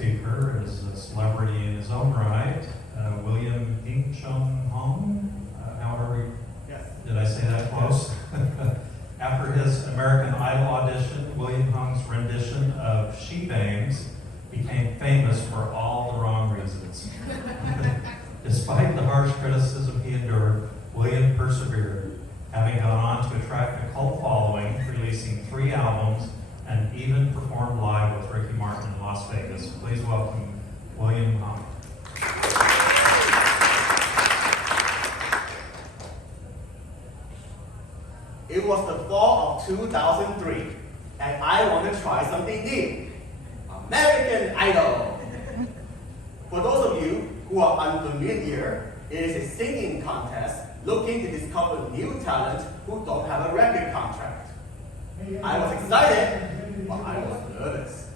speaker is a celebrity in his own right, William Hing Chung Hong. Yes. Did I say that close? After his American Idol audition, William Hung's rendition of She Bangs became famous for all the wrong reasons. Despite the harsh criticism he endured, William persevered, having gone on to attract a cult following, releasing 3 albums, and even performed live with Ricky Martin in Las Vegas. Please welcome William Hung. It was the fall of 2003, and I want to try something new. American Idol! For those of you who are unfamiliar, it is a singing contest looking to discover new talent who don't have a record contract. I was excited, but I was nervous.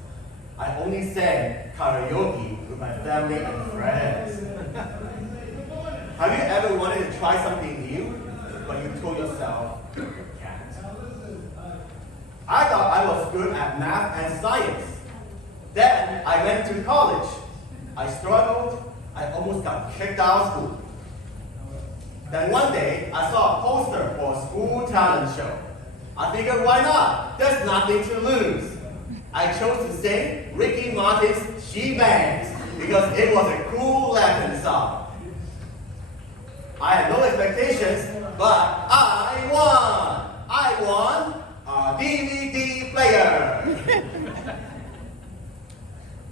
I only sang karaoke with my family and friends. Have you ever wanted to try something new, but you told yourself you can't? I thought I was good at math and science. Then I went to college. I struggled. I almost got kicked out of school. Then one day, I saw a poster for a school talent show. I figured, why not? There's nothing to lose. I chose to sing Ricky Martin's She Bangs because it was a cool Latin song. I had no expectations, but I won! I won a DVD player!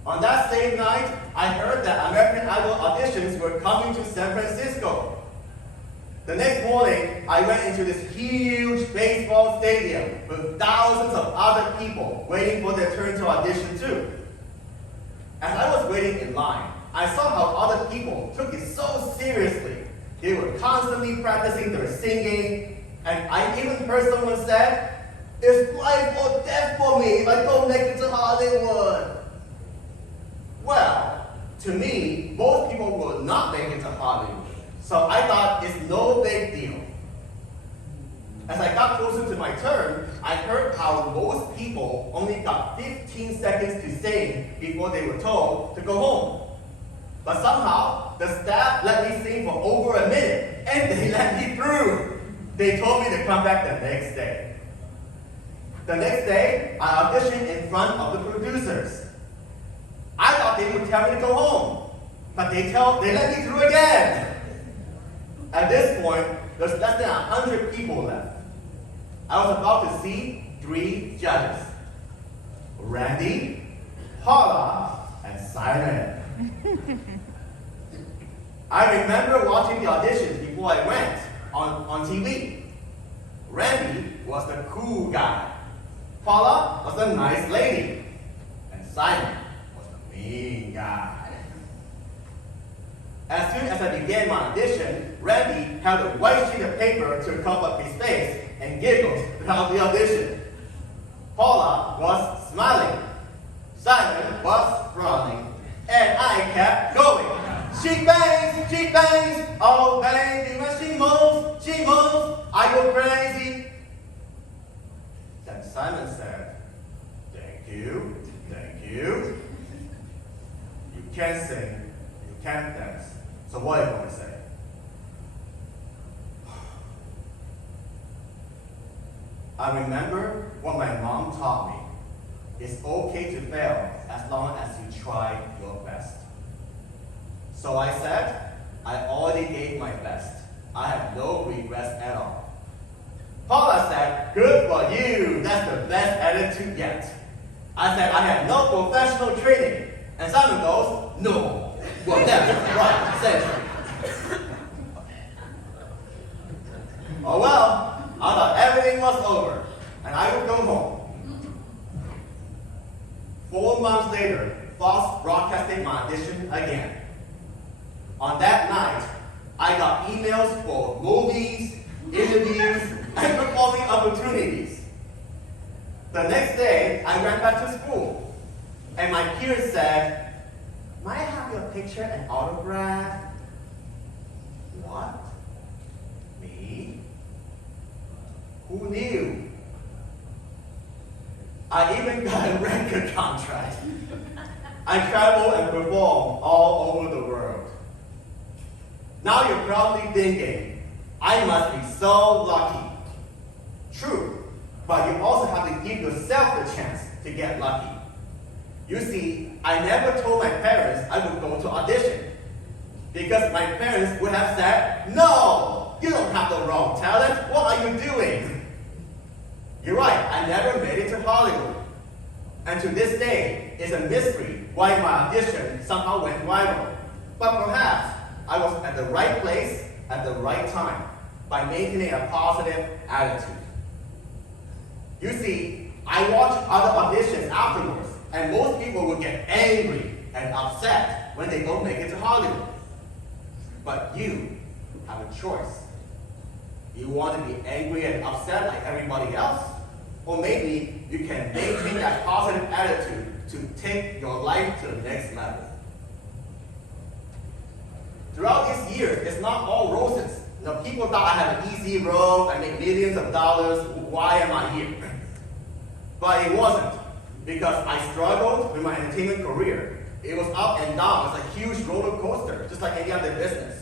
On that same night, I heard that American Idol auditions were coming to San Francisco. The next morning, I went into this huge baseball stadium with thousands of other people waiting for their turn to audition too. As I was waiting in line, I saw how other people took it so seriously. They were constantly practicing their singing, and I even heard someone say, "It's life or death for me if I don't make it to Hollywood." Well, to me, most people will not make it to Hollywood. So I thought it's no big deal. As I got closer to my turn, I heard how most people only got 15 seconds to sing before they were told to go home. But somehow, the staff let me sing for over a minute, and they let me through. They told me to come back the next day. The next day, I auditioned in front of the producers. I thought they would tell me to go home, but they let me through again. At this point, there's less than 100 people left. I was about to see 3 judges: Randy, Paula, and Simon. I remember watching the auditions before I went on TV. Randy was the cool guy. Paula was the nice lady. And Simon was the mean guy. As soon as I began my audition, Randy held a white sheet of paper to cover up his face and giggled throughout the audition. Paula was smiling. Simon was frowning. And I kept going. She bangs, oh baby, when she moves, I go crazy. Then Simon said, thank you. You can't sing, you can't dance. So what are you going to say? I remember what my mom taught me. It's okay to fail as long as you try your best. So I said, I already gave my best. I have no regrets at all. Paula said, good for you. That's the best attitude yet. I said, I have no professional training. And Simon goes, no. Well, that's right. Says oh well, I thought everything was over, and I would go home. 4 months later, Fox broadcasted my audition again. On that night, I got emails for movies, interviews, and performing opportunities. The next day, I went back to school, and my peers said, might I have your picture and autograph? What? Me? Who knew? I even got a record contract. I travel and perform all over the world. Now you're probably thinking, I must be so lucky. True, but you also have to give yourself the chance to get lucky. You see, I never told my parents I would go to audition, because my parents would have said, no, you don't have the wrong talent, what are you doing? You're right, I never made it to Hollywood. And to this day, it's a mystery why my audition somehow went viral. But perhaps I was at the right place at the right time by maintaining a positive attitude. You see, I watched other auditions afterwards, and most people would get angry and upset when they don't make it to Hollywood. But you have a choice. You want to be angry and upset like everybody else? Or maybe you can maintain that positive attitude to take your life to the next level. Throughout these years, it's not all roses. People thought I had an easy road, I make millions of dollars, why am I here? But it wasn't, because I struggled with my entertainment career. It was up and down, it's a huge roller coaster, just like any other business.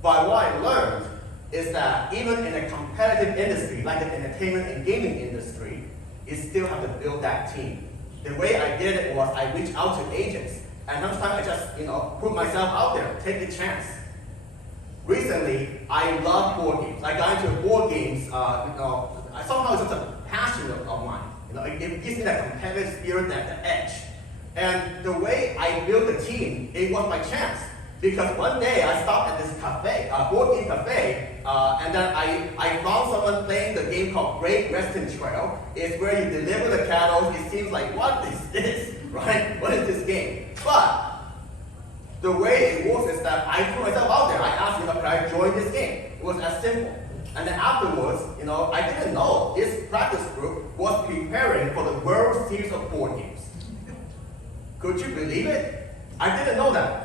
But what I learned is that even in a competitive industry, like the entertainment and gaming industry, you still have to build that team. The way I did it was I reached out to agents, and sometimes I just, put myself out there, take a chance. Recently, I love board games. I got into board games, somehow it's just a passion of mine. It gives me that competitive spirit, that edge. And the way I built the team, it was my chance. Because one day I stopped at this cafe, board game cafe, and then I found someone playing the game called Great Western Trail. It's where you deliver the cattle. It seems like, what is this, right? What is this game? But the way it works is that I put myself out there. I asked, can I join this game? It was as simple. And then afterwards, I didn't know this practice group was preparing for the World Series of Board Games. Could you believe it? I didn't know that.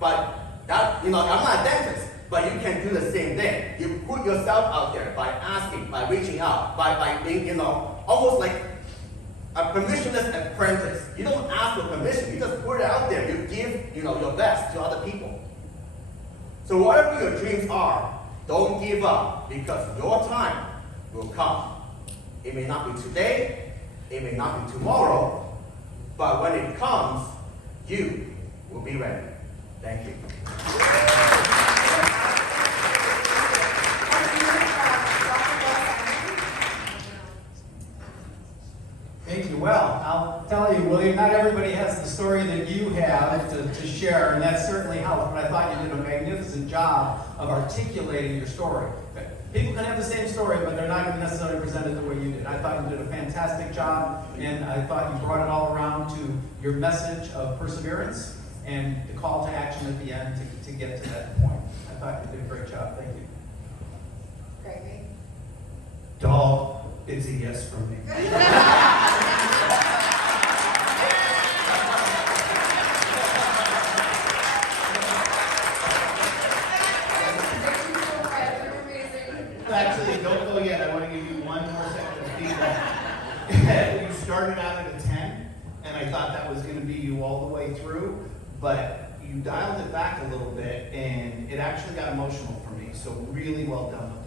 But that, I'm not a dentist, but you can do the same thing. You put yourself out there by asking, by reaching out, by being, almost like a permissionless apprentice. You don't ask for permission, you just put it out there. You give, your best to other people. So whatever your dreams are, don't give up, because your time will come. It may not be today, it may not be tomorrow, but when it comes, you will be ready. Thank you. Thank you. Well, I'll tell you, William, not everybody has the story that you have to share, and that's certainly helped, but I thought you did a magnificent job of articulating your story. People can have the same story, but they're not going to necessarily present it the way you did. I thought you did a fantastic job, and I thought you brought it all around to your message of perseverance and the call to action at the end to get to that point. I thought you did a great job. Thank you. Gregory? Dog, it's a yes from me. Actually, don't go yet. I want to give you one more second of feedback. You started out at a 10, and I thought that was going to be you all the way through, but you dialed it back a little bit, and it actually got emotional for me. So really well done.